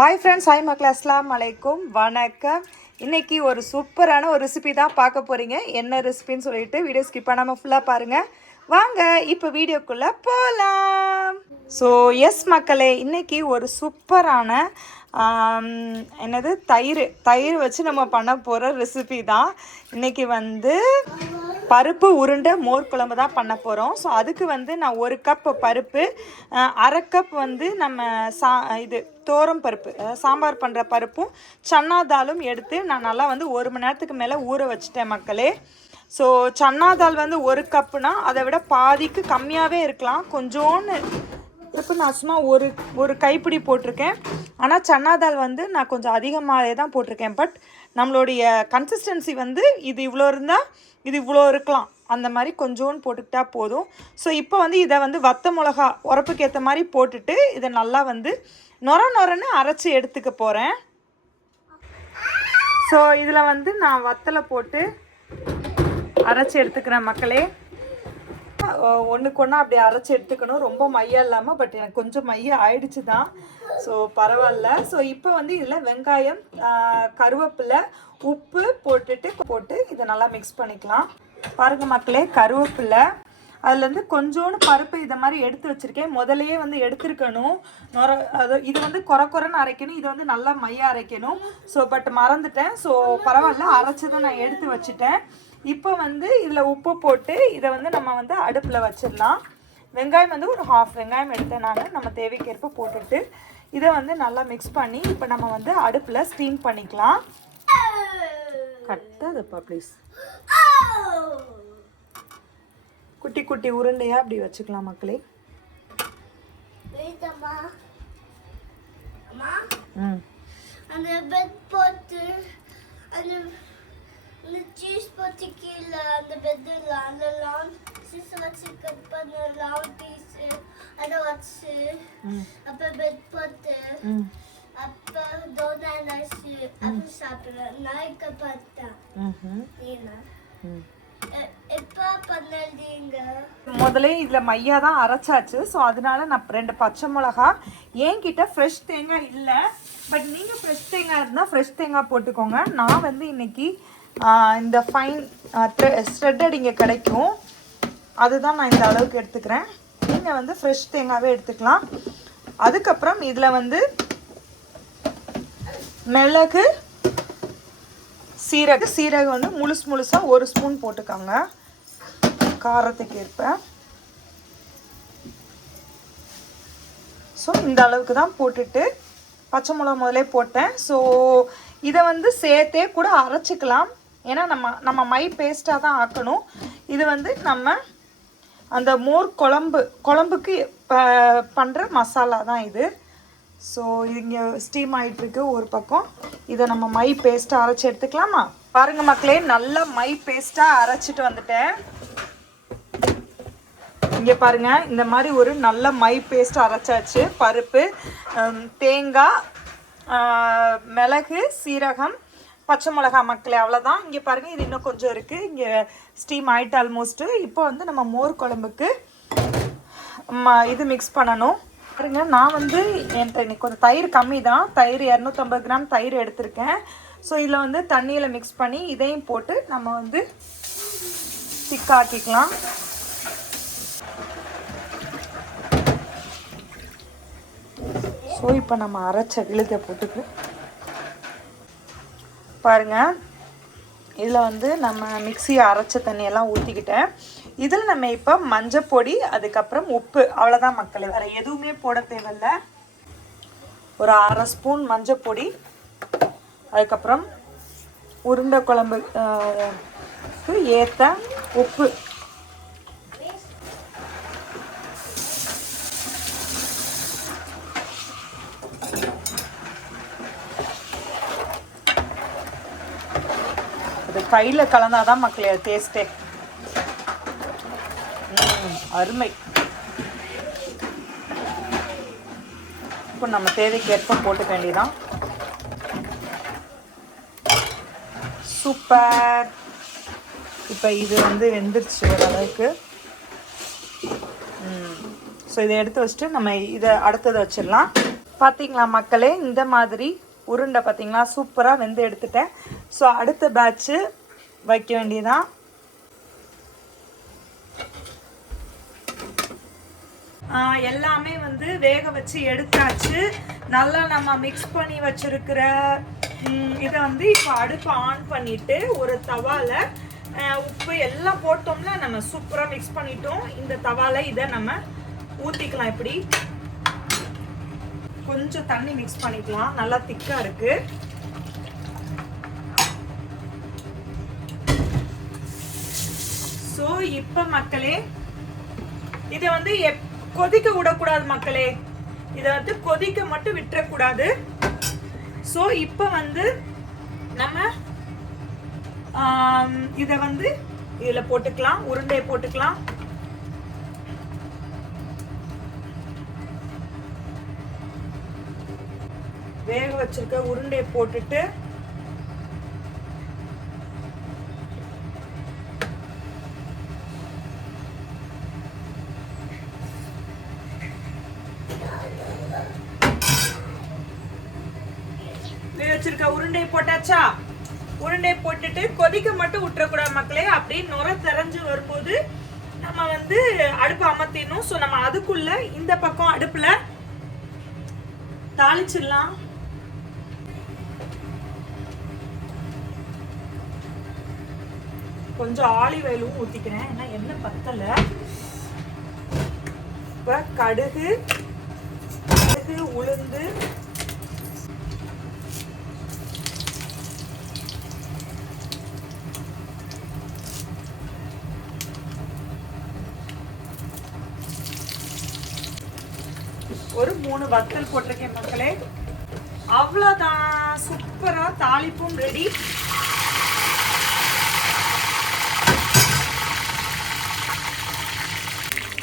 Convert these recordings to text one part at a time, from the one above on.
Hi friends, hi மக்கள், அஸ்ஸலாமு அலைக்கும், வணக்கம். இன்றைக்கி ஒரு சூப்பரான ஒரு ரெசிபி தான் பார்க்க போகிறீங்க. என்ன ரெசிபின்னு சொல்லிட்டு வீடியோ ஸ்கிப் பண்ணாமல் ஃபுல்லாக பாருங்கள். வாங்க இப்போ வீடியோக்குள்ளே போகலாம். ஸோ எஸ் மக்களே, இன்றைக்கி ஒரு சூப்பரான என்னது தயிர் வச்சு நம்ம பண்ண போகிற ரெசிபி தான். இன்றைக்கி வந்து பருப்பு உருண்டை மோர் குழம்பு தான் பண்ண போகிறோம். ஸோ அதுக்கு வந்து நான் 1 கப் பருப்பு, அரை கப் வந்து நம்ம தோரம் பருப்பு, சாம்பார் பண்ணுற பருப்பும் சன்னா தாலும் எடுத்து நான் நல்லா வந்து 1 மணி நேரத்துக்கு மேலே ஊற வச்சுட்டேன் மக்களே. ஸோ சன்னா தால் வந்து 1 கப்புனா அதை விட பாதிக்கு கம்மியாகவே இருக்கலாம். கொஞ்சோன்னு இப்போ நான் சும்மா ஒரு கைப்பிடி போட்டிருக்கேன். ஆனால் சன்னா தால் வந்து நான் கொஞ்சம் அதிகமாகவே தான் போட்டிருக்கேன். பட் நம்மளுடைய கன்சிஸ்டன்சி வந்து இது இவ்வளோ இருந்தால் இது இவ்வளோ இருக்கலாம், அந்த மாதிரி கொஞ்சோன்னு போட்டுக்கிட்டா போதும். ஸோ இப்போ வந்து இதை வந்து வத்த மிளகா உரப்புக்கு ஏற்ற மாதிரி போட்டுட்டு இதை நல்லா வந்து நொரன்னு அரைச்சி எடுத்துக்க போகிறேன். ஸோ இதில் வந்து நான் வத்தலை போட்டு அரைச்சி எடுத்துக்கிறேன் மக்களே. ஒன்றுக்கு ஒன்றா அப்படி அரைச்சி எடுத்துக்கணும், ரொம்ப மையம் இல்லாமல். பட் எனக்கு கொஞ்சம் மையம் ஆயிடுச்சு தான், ஸோ பரவாயில்ல. ஸோ இப்போ வந்து இதில் வெங்காயம், கருவேப்பிலை, உப்பு போட்டு இதை நல்லா மிக்ஸ் பண்ணிக்கலாம். பாருங்கள் மக்களே, கருவேப்பிலை, அதுலேருந்து கொஞ்சோண்டு பருப்பு இதை மாதிரி எடுத்து வச்சுருக்கேன். முதலையே வந்து எடுத்துருக்கணும். இது வந்து குறைன்னு அரைக்கணும், இது வந்து நல்லா மையம் அரைக்கணும். ஸோ பட் மறந்துட்டேன். ஸோ பரவாயில்ல, அரைச்சி தான் நான் எடுத்து வச்சுட்டேன். இப்போ வந்து இதில் உப்பு போட்டு இதை வந்து நம்ம வந்து அடுப்பில் வச்சிடலாம். வெங்காயம் வந்து ஒரு 1/2 வெங்காயம் எடுத்தேன் நான். நம்ம தேவைக்கேற்ப போட்டுட்டு இதை வந்து நல்லா மிக்ஸ் பண்ணி இப்போ நம்ம வந்து அடுப்பில் ஸ்டீம் பண்ணிக்கலாம். கட்டாதப்பா ப்ளீஸ். குட்டி குட்டி உருண்டையாக அப்படி வச்சுக்கலாம் மக்களே. அந்த சீஸ் போட்டு கீழே அந்த பெட்டில் அதெல்லாம் சீஸ் வச்சு கட் பண்ணலாம் பீஸ் அதை வச்சு அப்போ பெட் போட்டு அப்போ தோனா நைஸு அப்போ சாப்பிடுவேன். நாய்க்கு பார்த்தேன். எப்போ பண்ணீங்க? முதல்ல இதில் மையா தான் அரைச்சாச்சு. ஸோ அதனால நான் 2 பச்சை மிளகா, என்கிட்ட ஃப்ரெஷ் தேங்காய் இல்லை. பட் நீங்கள் ஃப்ரெஷ் தேங்காய் இருந்தால் ஃப்ரெஷ் தேங்காய் போட்டுக்கோங்க. நான் வந்து இன்னைக்கு இந்த ஃபைன் ஸ்ட்ரெட்டட் இங்கே கிடைக்கும், அதுதான் நான் இந்த அளவுக்கு எடுத்துக்கிறேன். நீங்கள் வந்து ஃப்ரெஷ் தேங்காவே எடுத்துக்கலாம். அதுக்கப்புறம் இதில் வந்து மிளகு, சீரகம் வந்து முழுசாக 1 ஸ்பூன் போட்டுக்கோங்க, காரத்துக்கு ஏற்ப. ஸோ இந்த அளவுக்கு தான் போட்டுட்டு பச்சை மிளகா முதலே போட்டேன். ஸோ இதை வந்து சேர்த்தே கூட அரைச்சிக்கலாம், ஏன்னா நம்ம மை பேஸ்ட்டாக தான் ஆக்கணும். இது வந்து நம்ம அந்த மோர் குழம்புக்கு பண்ணுற மசாலா தான் இது. ஸோ இங்கே ஸ்டீம் ஆகிட்டுருக்கு ஒரு பக்கம். இதை நம்ம மை பேஸ்ட்டாக அரைச்சி எடுத்துக்கலாமா? பாருங்கள் மக்களே, நல்லா மை பேஸ்ட்டாக அரைச்சிட்டு வந்துட்டேன். இங்கே பாருங்கள், இந்த மாதிரி ஒரு நல்ல மை பேஸ்ட் அரைச்சாச்சு. பருப்பு, தேங்காய், மிளகு, சீரகம், பச்சை மிளகா மக்களே, அவ்வளோதான். இங்கே பாருங்கள், இது இன்னும் கொஞ்சம் இருக்குது. இங்கே ஸ்டீம் ஆகிட்டு ஆல்மோஸ்ட்டு. இப்போ வந்து நம்ம மோர் குழம்புக்கு இது மிக்ஸ் பண்ணணும். பாருங்க, நான் வந்து என்கிட்ட இன்னைக்கு கொஞ்சம் தயிர் கம்மி தான், தயிர் 250 கிராம் தயிர் எடுத்திருக்கேன். ஸோ இதில் வந்து தண்ணியில் மிக்ஸ் பண்ணி இதையும் போட்டு நம்ம வந்து திக்காக்கிக்கலாம். ஸோ இப்போ நம்ம அரைச்ச விழுதை போட்டுக்கு பாருங்கள், இதில் வந்து நம்ம மிக்சியை அரைச்ச தண்ணியெல்லாம் ஊற்றிக்கிட்டேன். இதில் நம்ம இப்போ மஞ்சப்பொடி, அதுக்கப்புறம் உப்பு, அவ்வளோதான் மக்களே, வேறு எதுவுமே போட தேவையில்லை. ஒரு 1/2 ஸ்பூன் மஞ்சப்பொடி, அதுக்கப்புறம் உருண்டை குழம்புக்கு ஏற்ற உப்பு, அது கையில் கலந்தாதான் மக்களே அது டேஸ்ட்டே. அருமை. இப்போ நம்ம தேவைக்கேற்ப போட்டுக்க வேண்டியதான். சூப்பர். இப்போ இது வந்து வெந்துருச்சு ஓரளவுக்கு. ஸோ இதை எடுத்து வச்சுட்டு நம்ம இதை அடுத்ததை வச்சிடலாம். பார்த்தீங்களா மக்களே, இந்த மாதிரி உருண்டை பார்த்தீங்களா சூப்பராக வெந்து எடுத்துட்டேன். ஸோ அடுத்த பேட்ச்சு வைக்க வேண்டியதான். எல்லாமே வந்து வேக வச்சு எடுத்தாச்சு. நல்லா நம்ம மிக்ஸ் பண்ணி வச்சிருக்கிற இதை வந்து இப்போ அடுப்பை ஆன் பண்ணிட்டு ஒரு தவால உப்பு எல்லாம் போட்டோம்னா நம்ம சூப்பராக மிக்ஸ் பண்ணிட்டோம். இந்த தவால இதை நம்ம ஊற்றிக்கலாம். இப்படி கொஞ்சம் தண்ணி மிக்ஸ் பண்ணிக்கலாம். நல்லா திக்கா இருக்கு. ஸோ இப்போ மக்களே இதை வந்து கொதிக்க விடக்கூடாது மக்களே. இதை வந்து கொதிக்க மட்டும் விட்டுறக்கூடாது. ஸோ இப்போ வந்து நம்ம இதை வந்து இதில் போட்டுக்கலாம். உருண்டையை போட்டுக்கலாம். வேக வச்சிருக்க உருண்டையை போட்டுட்டு வச்சிருக்க உருண்டை போட்டாச்சா? உருண்டை போட்டுட்டு கொதிக்க மட்டும் விட்டுறக்கூடாது மக்களே. அப்படியே நுர தெரிஞ்சு வரும்போது நம்ம வந்து அடுப்பு அமர்த்திடணும். ஸோ நம்ம அதுக்குள்ள இந்த பக்கம் அடுப்புல தாளிச்சிடலாம். கொஞ்சம் ஆலிவ் ஆயிலும் ஊத்திக்கிறேன், ஏன்னா எண்ணெய் பத்தல. இப்ப கடுகு உளுந்து ஒரு 3 வத்தல் போட்டிருக்கேன் மக்களே. அவ்வளோதான், சூப்பரா தாளிப்பும் ரெடி.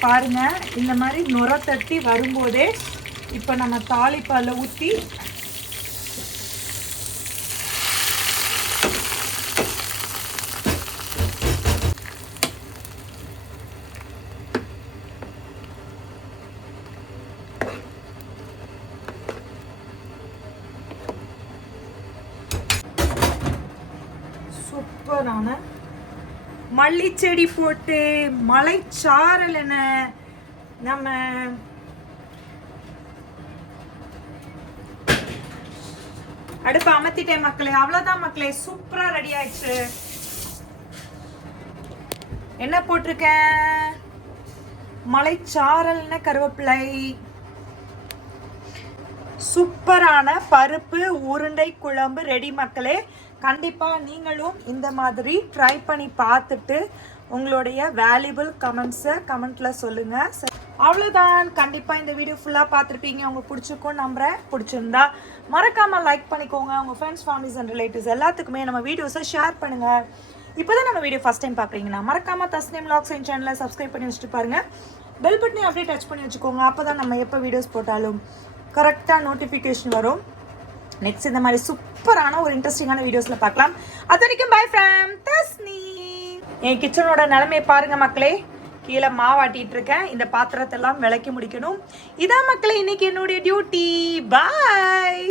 பாருங்க, இந்த மாதிரி நுர தட்டி வரும்போதே இப்போ நம்ம தாளிப்பால ஊற்றி சூப்பரான மல்லிச்செடி போட்டு மலைச்சாரல் என நம்ம அடுப்பு அமர்த்திட்டேன் மக்களே. அவ்வளவுதான் மக்களே, சூப்பரா ரெடி ஆயிடுச்சு. என்ன போட்டிருக்கேன்? மலைச்சாரல்னு கருவேப்பிலை. சூப்பரான பருப்பு உருண்டை குழம்பு ரெடி மக்களே. கண்டிப்பாக நீங்களும் இந்த மாதிரி ட்ரை பண்ணி பார்த்துட்டு உங்களுடைய வேல்யூபிள் கமெண்ட்ஸை கமெண்ட்டில் சொல்லுங்கள். அவ்வளோதான், கண்டிப்பாக இந்த வீடியோ ஃபுல்லாக பார்த்துருப்பீங்க. உங்களுக்கு பிடிச்சிருக்கும் நம்புகிறேன். பிடிச்சிருந்தா மறக்காமல் லைக் பண்ணிக்கோங்க. உங்கள் ஃப்ரெண்ட்ஸ், ஃபேமிலிஸ் அண்ட் ரிலேட்டிவ்ஸ் எல்லாத்துக்குமே நம்ம வீடியோஸை ஷேர் பண்ணுங்கள். இப்போ தான் நம்ம வீடியோ ஃபஸ்ட் டைம் பார்க்குறீங்கன்னா மறக்காமல் தஸ்னீம் வ்ளாக்ஸ் என் சேனலை சப்ஸ்கிரைப் பண்ணி வச்சுட்டு பாருங்கள். பெல் பட்டனையும் அப்படியே டச் பண்ணி வச்சுக்கோங்க. அப்போ தான் நம்ம எப்போ வீடியோஸ் போட்டாலும் கரெக்டாக நோட்டிஃபிகேஷன் வரும். நெக்ஸ்ட் இந்த மாதிரி சூப்பரான ஒரு இன்ட்ரெஸ்டிங்கான வீடியோஸில் பார்க்கலாம். அது வரைக்கும் பை ஃப்ரம் தஸ்னி. என் கிச்சனோட நிலைமையை பாருங்கள் மக்களே. கீழே மாவாட்டிட்டு இருக்கேன். இந்த பாத்திரத்தெல்லாம் விளக்கி முடிக்கணும். இதான் மக்களே இன்னைக்கு என்னுடைய டியூட்டி. பாய்.